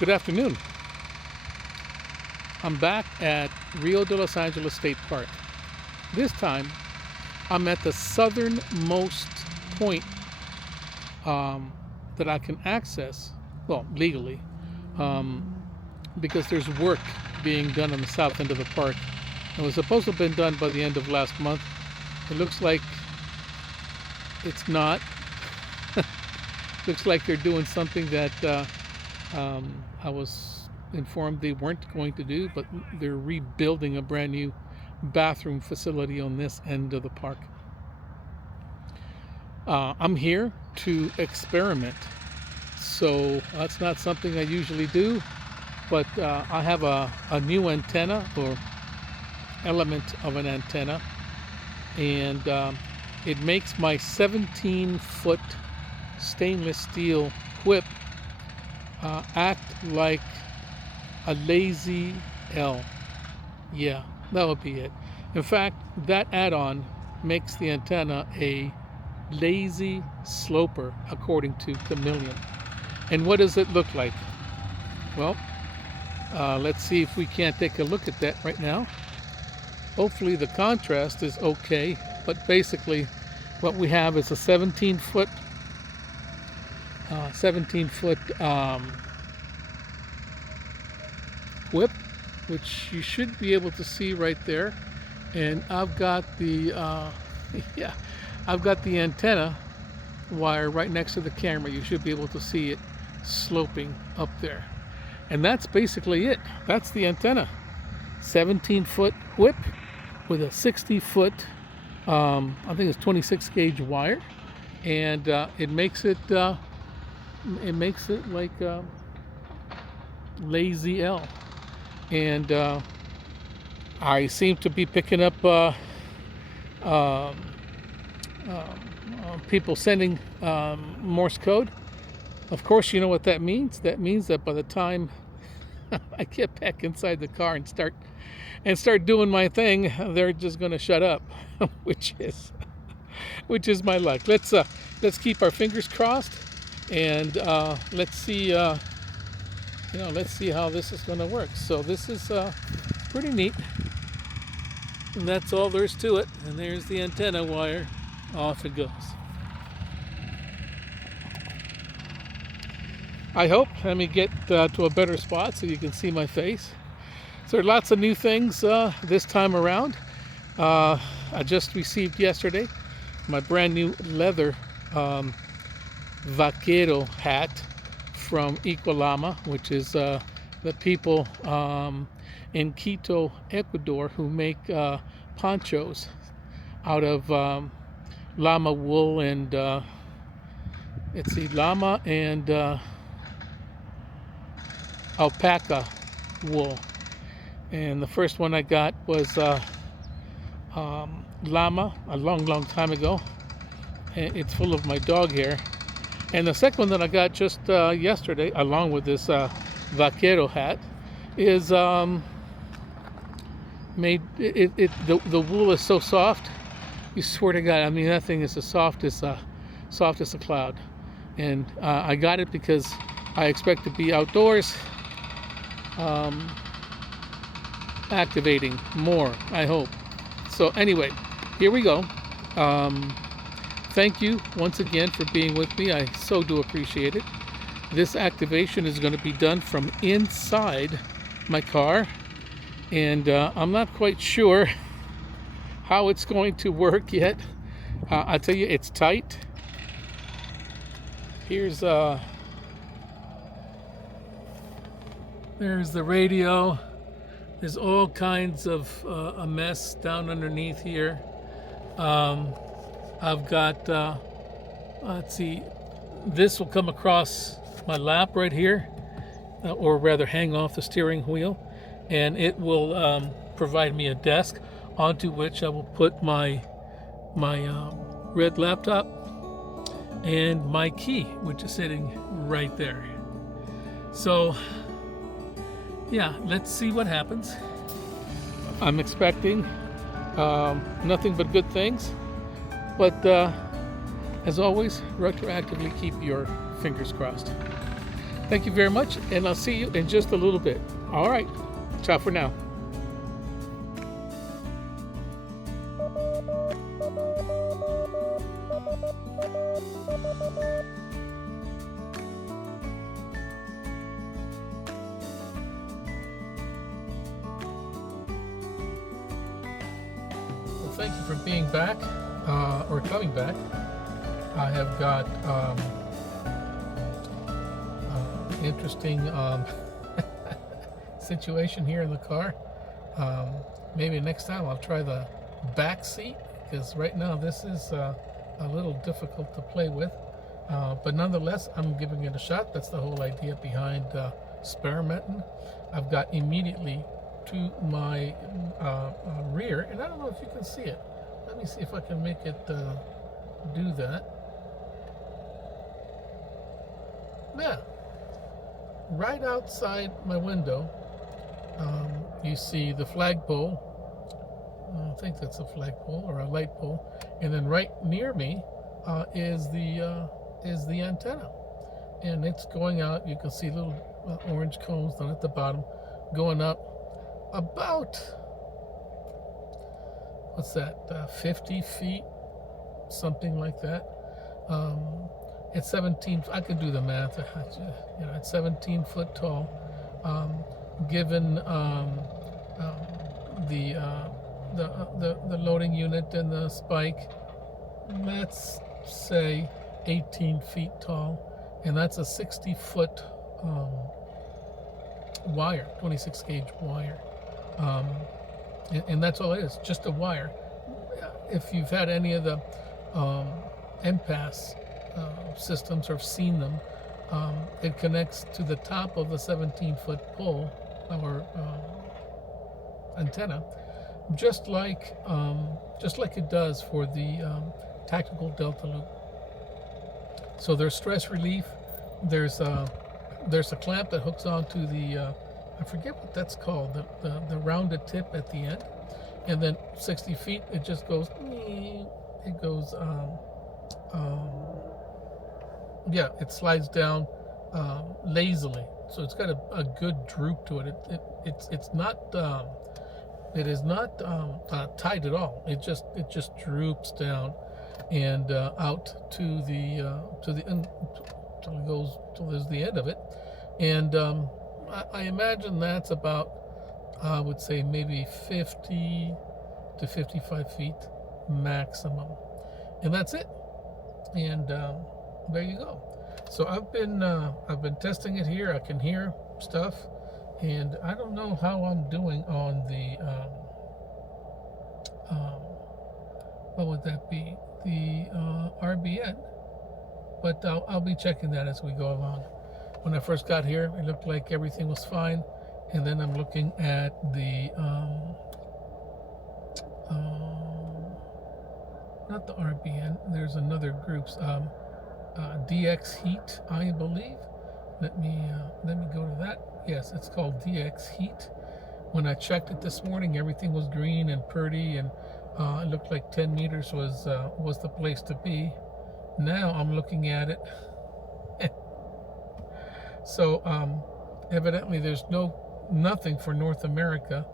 Good afternoon. I'm back at Rio de Los Angeles State Park. This time, I'm at the southernmost point that I can access, well, legally, because there's work being done on the south end of the park. It was supposed to have been done by the end of last month. It looks like it's not. Looks like they're doing something that I was informed they weren't going to do, but they're rebuilding a brand new bathroom facility on this end of the park. I'm here to experiment, so that's not something I usually do, but I have a new antenna or element of an antenna, and it makes my 17-foot stainless steel whip act like a lazy L. Yeah, that would be it. In fact, that add-on makes the antenna a lazy sloper, according to Chameleon. And what does it look like? Well, let's see if we can't take a look at that right now. Hopefully the contrast is okay, but basically what we have is a 17-foot whip, which you should be able to see right there. And I've got the I've got the antenna wire right next to the camera. You should be able to see it sloping up there. And that's basically it. That's the antenna. 17-foot whip with a 60-foot, I think it's 26 gauge wire, and it makes it like lazy L. And I seem to be picking up people sending Morse code. Of course, you know what that means. That means that by the time I get back inside the car and start doing my thing, they're just going to shut up, which is my luck. Let's keep our fingers crossed, and let's see let's see how this is going to work. So this is pretty neat, and that's all there's to it. And there's the antenna wire. Off it goes. I hope. Let me get to a better spot so you can see my face. So there are lots of new things this time around. I just received yesterday my brand new leather vaquero hat from Equilama, which is the people in Quito, Ecuador, who make ponchos out of llama wool and llama and alpaca wool. And the first one I got was llama a long time ago, and it's full of my dog hair. And the second one that I got just yesterday, along with this vaquero hat, is made. The wool is so soft. You swear to God, I mean, that thing is as soft as a cloud. And I got it because I expect to be outdoors, activating more, I hope. So anyway, here we go. Thank you once again for being with me. I so do appreciate it. This activation is going to be done from inside my car, and I'm not quite sure how it's going to work yet. I tell you, it's tight. There's the radio. There's all kinds of a mess down underneath here. I've got let's see, this will come across my lap right here, or rather hang off the steering wheel, and it will provide me a desk onto which I will put my red laptop and my key, which is sitting right there. So yeah, let's see what happens. I'm expecting nothing but good things, but as always, retroactively keep your fingers crossed. Thank you very much, and I'll see you in just a little bit. All right. Ciao for now. Well, thank you for being back, or coming back. I have got interesting situation here in the car. Maybe next time I'll try the back seat, because right now this is a little difficult to play with, but nonetheless I'm giving it a shot. That's the whole idea behind experimenting. I've got immediately to my rear, and I don't know if you can see it. Let me see if I can make it do that. Yeah, right outside my window, you see the flagpole. I think that's a flagpole or a light pole, and then right near me is the antenna, and it's going out. You can see little orange cones down at the bottom, going up about, what's that, 50 feet, something like that. It's 17. I could do the math. You know, it's 17 foot tall. Given the loading unit and the spike, let's say 18 feet tall, and that's a 60 foot wire, 26 gauge wire, and that's all it is, just a wire. If you've had any of the MPAS systems or seen them, it connects to the top of the 17-foot pole or antenna, just like it does for the tactical delta loop. So there's stress relief. There's a clamp that hooks onto the I forget what that's called, the rounded tip at the end, and then 60 feet it just goes. It goes. Yeah, it slides down lazily, so it's got a good droop to it. It's not it is not tight at all. It just droops down and out to the end, till it goes till there's the end of it, and I imagine that's about, I would say, maybe 50 to 55 feet maximum, and that's it. And there you go. So I've been testing it here. I can hear stuff, and I don't know how I'm doing on the what would that be, the RBN, but I'll be checking that as we go along. When I first got here, it looked like everything was fine, and then I'm looking at the not the RBN, there's another group's DX Heat, I believe. Let me go to that. Yes, it's called DX Heat. When I checked it this morning, everything was green and pretty, and it looked like 10 meters was the place to be. Now I'm looking at it. So evidently there's nothing for North America,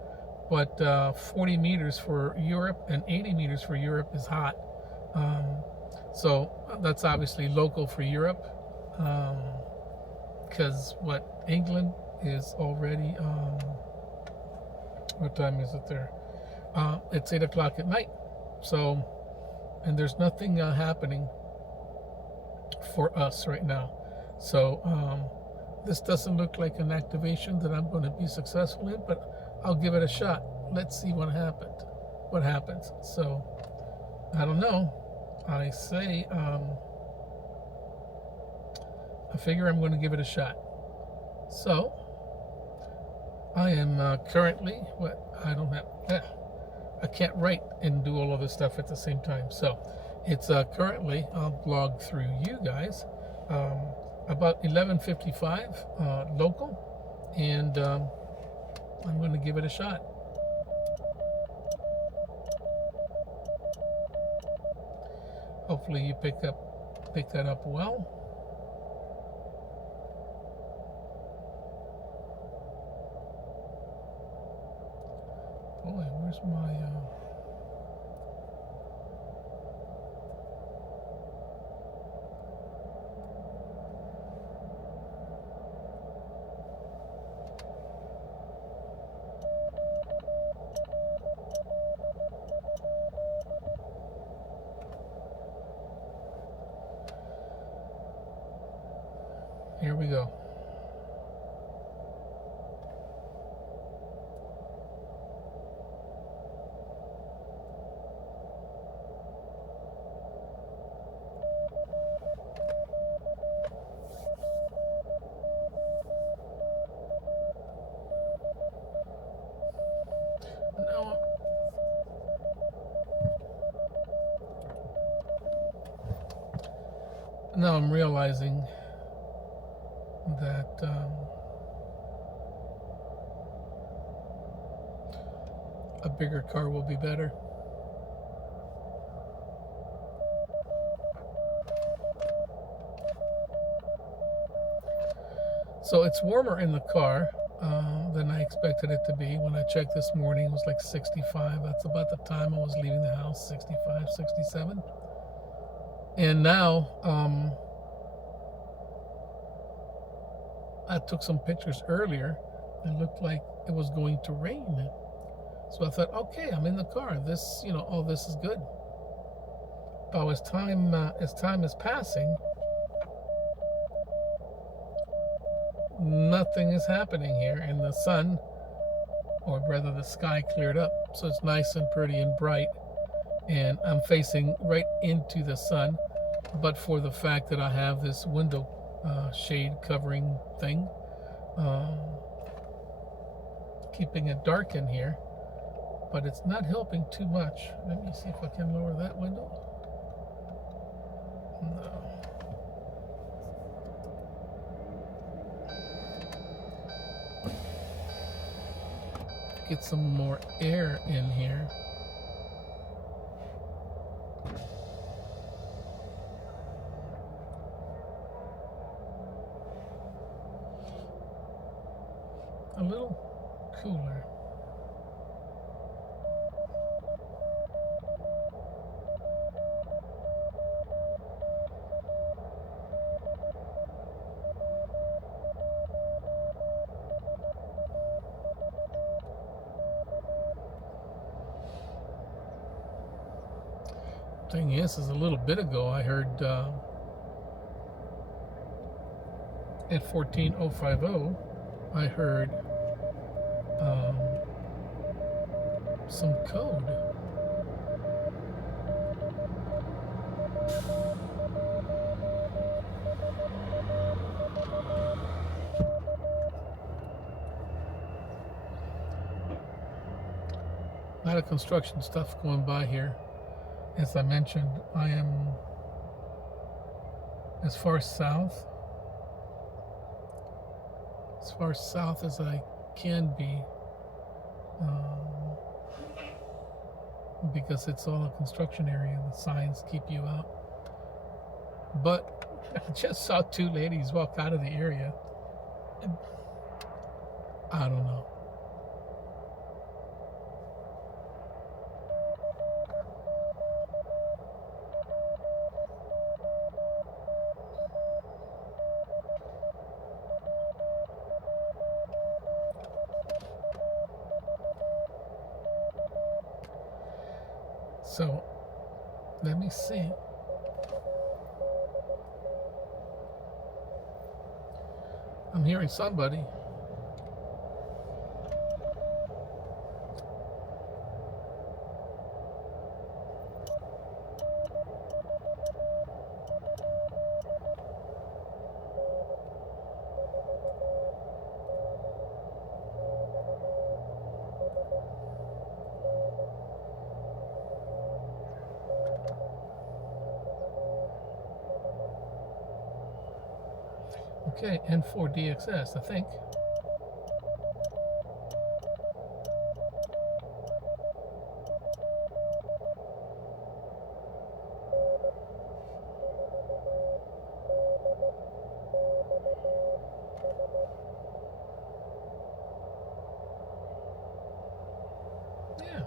but 40 meters for Europe and 80 meters for Europe is hot. So that's obviously local for Europe, because England is already, what time is it there? It's 8 o'clock at night. So, and there's nothing happening for us right now. So this doesn't look like an activation that I'm going to be successful in, but I'll give it a shot. Let's see what happens. So I don't know. I say I figure I'm going to give it a shot. So I am currently I can't write and do all of this stuff at the same time. So it's currently, I'll blog through you guys, about 11:55 local, and I'm going to give it a shot. Hopefully you pick that up well. Where's my here we go. Now I'm realizing that a bigger car will be better. So it's warmer in the car than I expected it to be. When I checked this morning, it was like 65. That's about the time I was leaving the house, 65, 67. And now I took some pictures earlier. It looked like it was going to rain. So I thought, okay, I'm in the car. This, all this is good. But as time is passing, nothing is happening here, and the sun, or rather the sky, cleared up. So it's nice and pretty and bright, and I'm facing right into the sun, but for the fact that I have this window shade covering thing, keeping it dark in here, but it's not helping too much. Let me see if I can lower that window. No. Get some more air in here. A little cooler. Thing is a little bit ago I heard at 14050 I heard some code. A lot of construction stuff going by here. As I mentioned, I am as far south as I can be, because it's all a construction area. The signs keep you out. But I just saw two ladies walk out of the area. And I don't know. So, let me see. I'm hearing somebody. Okay, N4DXS, I think. Yeah.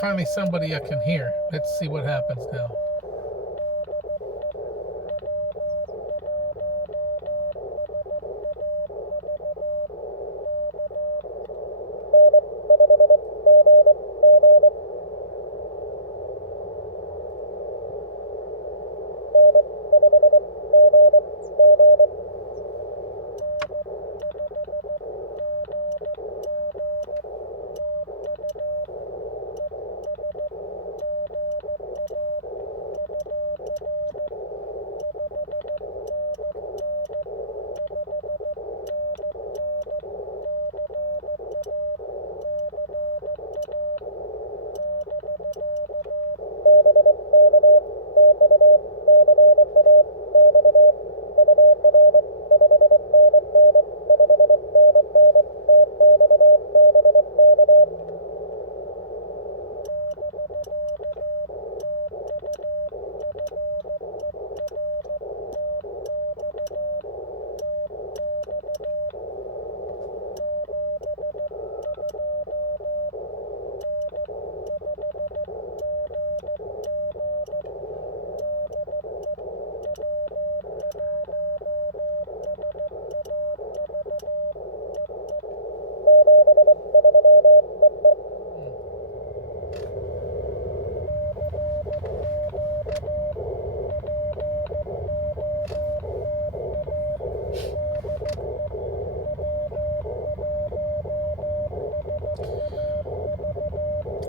Finally somebody I can hear. Let's see what happens now.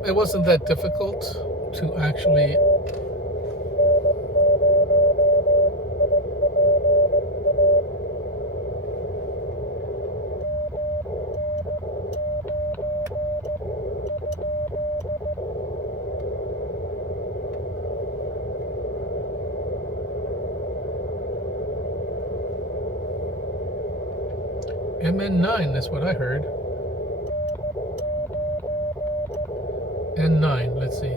It wasn't that difficult to actually MN9, that's what I heard. N9, let's see.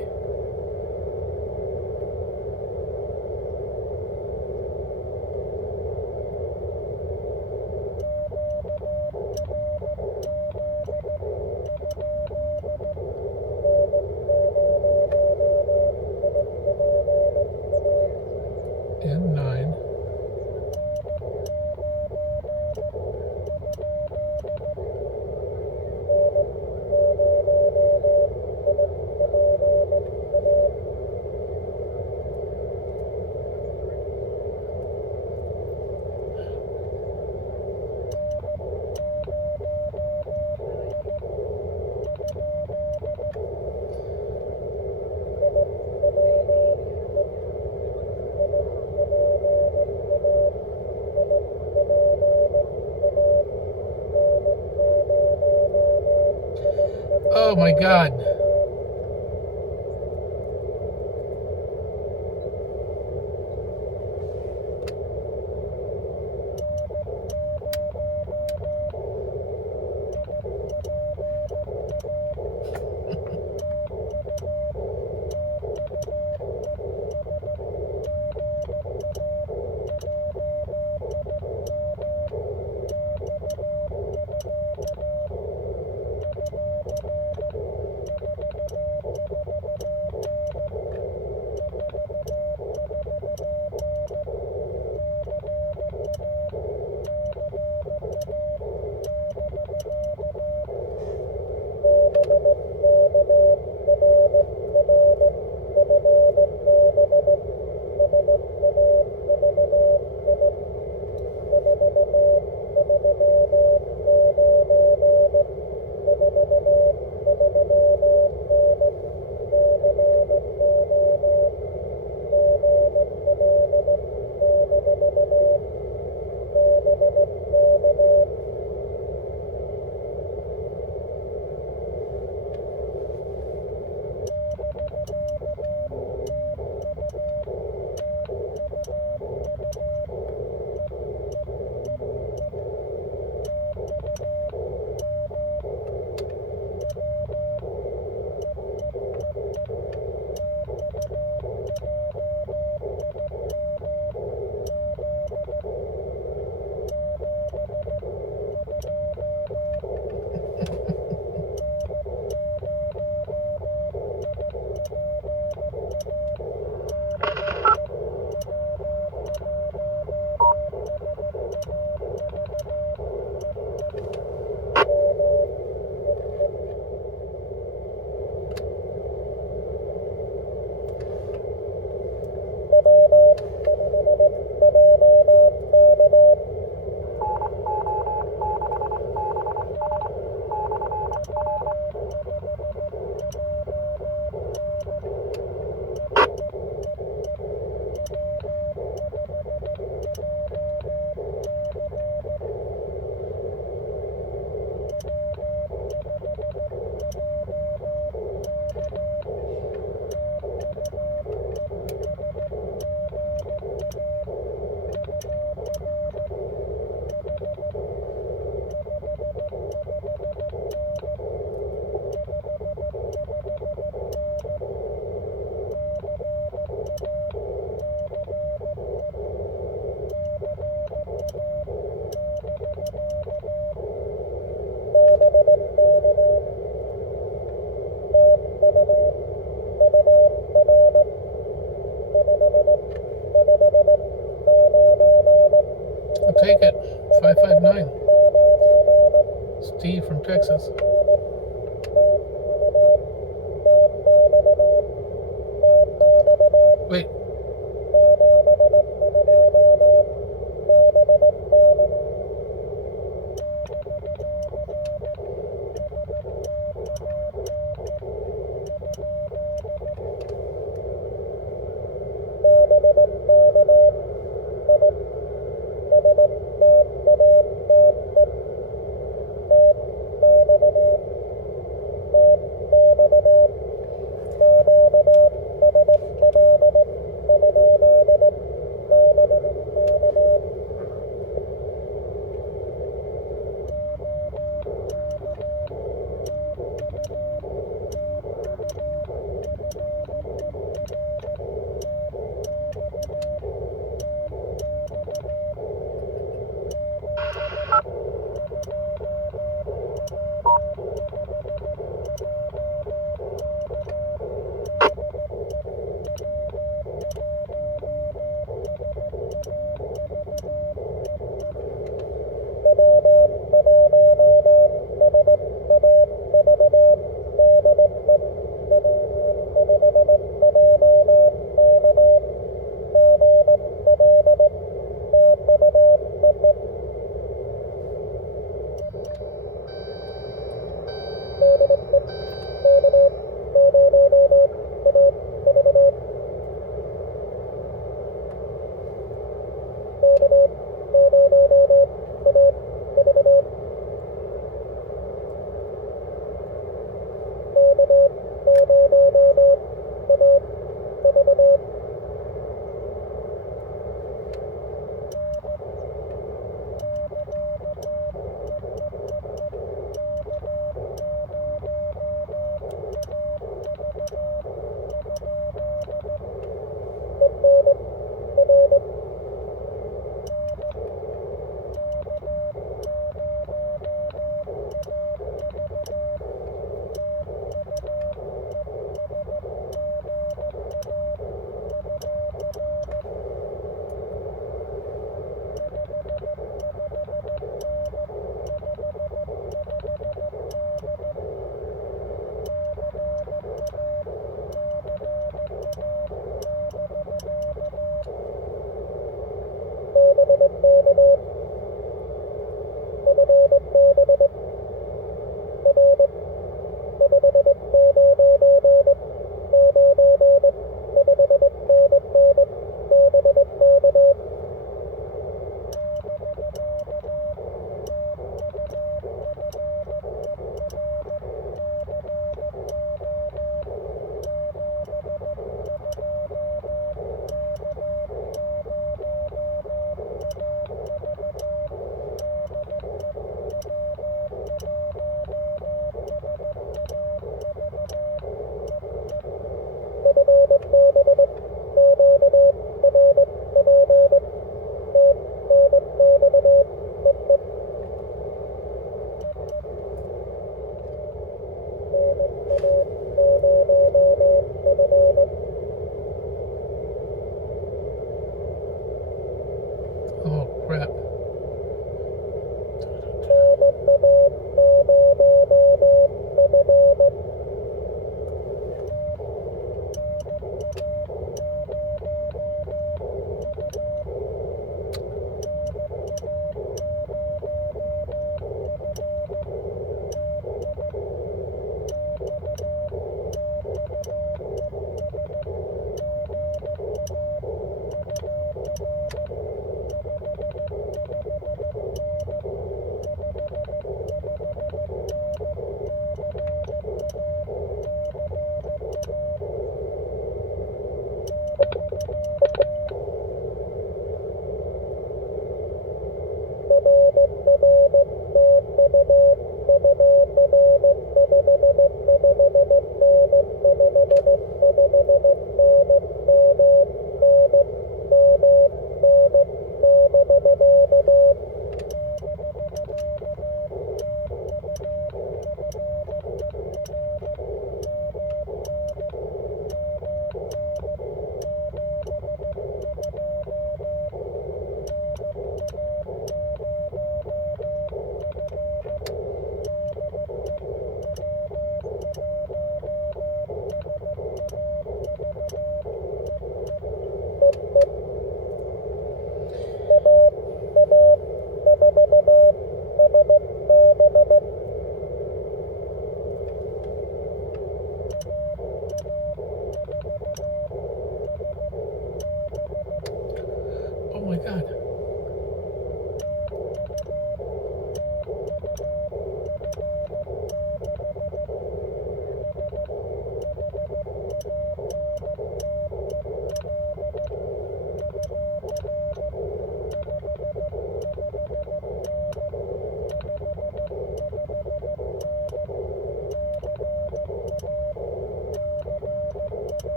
N9. Oh my God.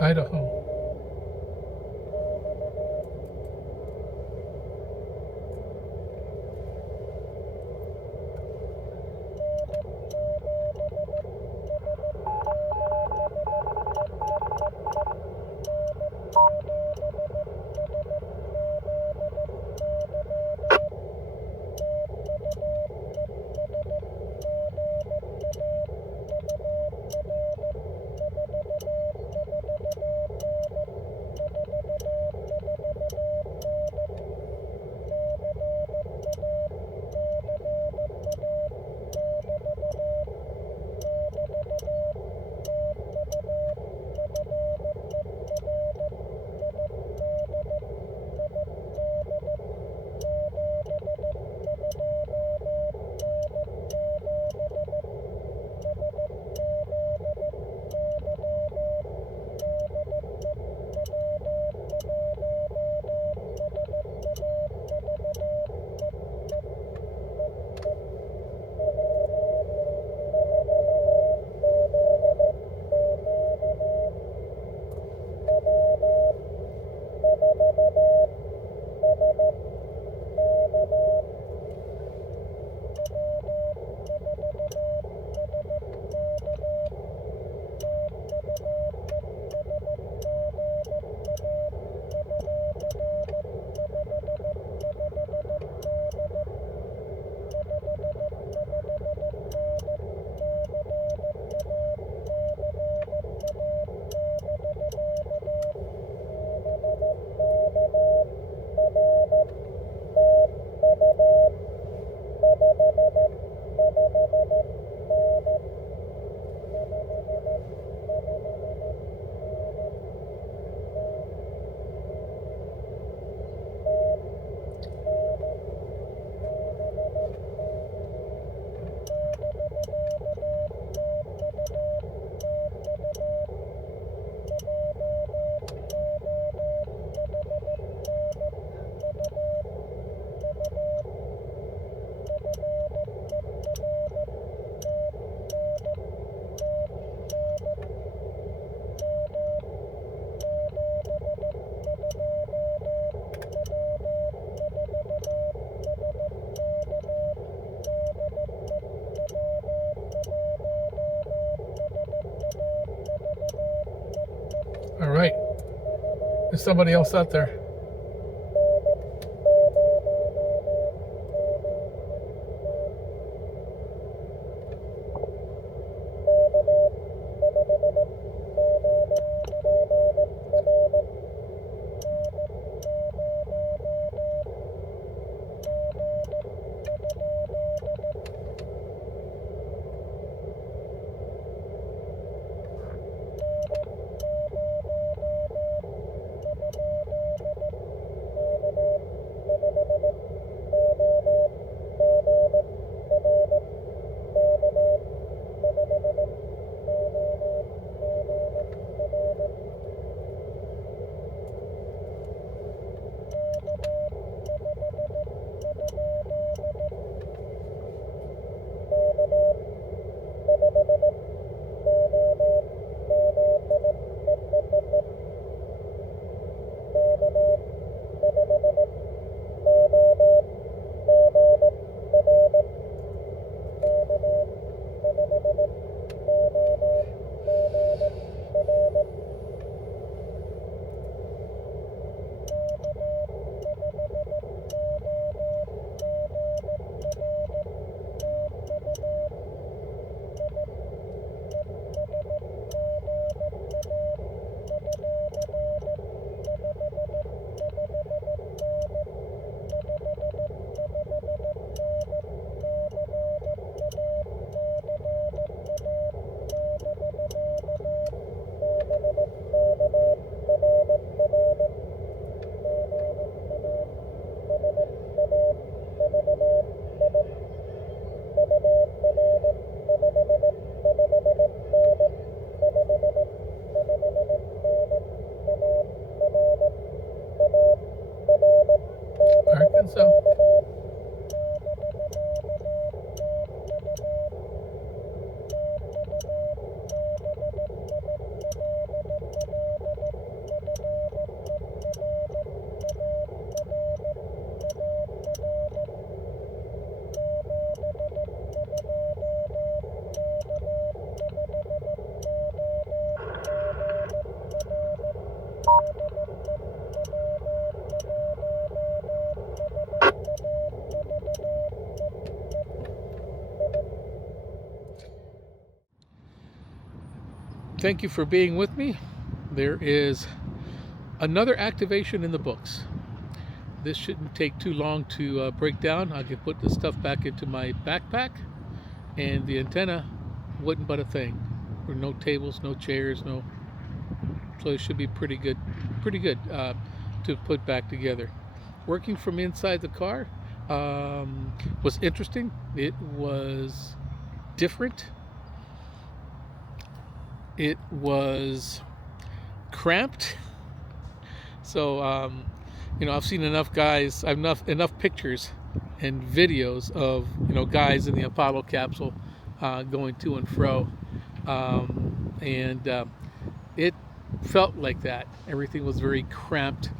Idaho. All right. There's somebody else out there. thank you for being with me. There is another activation in the books. This shouldn't take too long to break down. I can put this stuff back into my backpack, and the antenna wouldn't but a thing. There were no tables, no chairs, no. So it should be pretty good to put back together. Working from inside the car was interesting. It was different. It was cramped. So I've seen enough guys, I've enough pictures and videos of guys in the Apollo capsule going to and fro, and it felt like that. Everything was very cramped.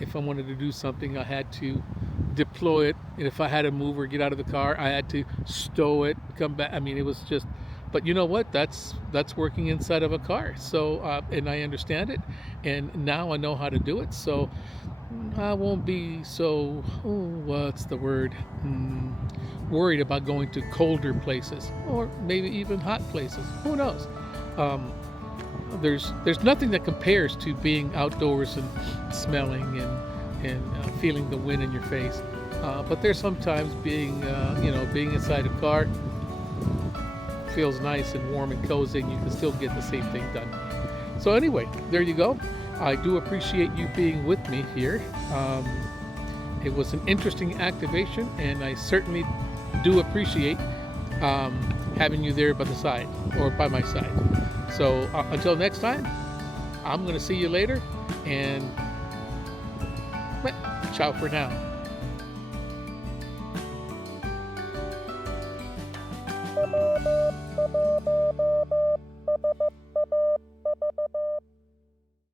If I wanted to do something, I had to deploy it, and if I had to move or get out of the car, I had to stow it, come back. I mean, it was just. But you know what? That's working inside of a car. So and I understand it, and now I know how to do it. So I won't be so what's the word? Worried about going to colder places or maybe even hot places. Who knows? There's nothing that compares to being outdoors and smelling and feeling the wind in your face. But there's sometimes being inside a car feels nice and warm and cozy, and you can still get the same thing done. So anyway, there you go. I do appreciate you being with me here. It was an interesting activation, and I certainly do appreciate having you there by the side or by my side. So until next time, I'm going to see you later, and ciao for now.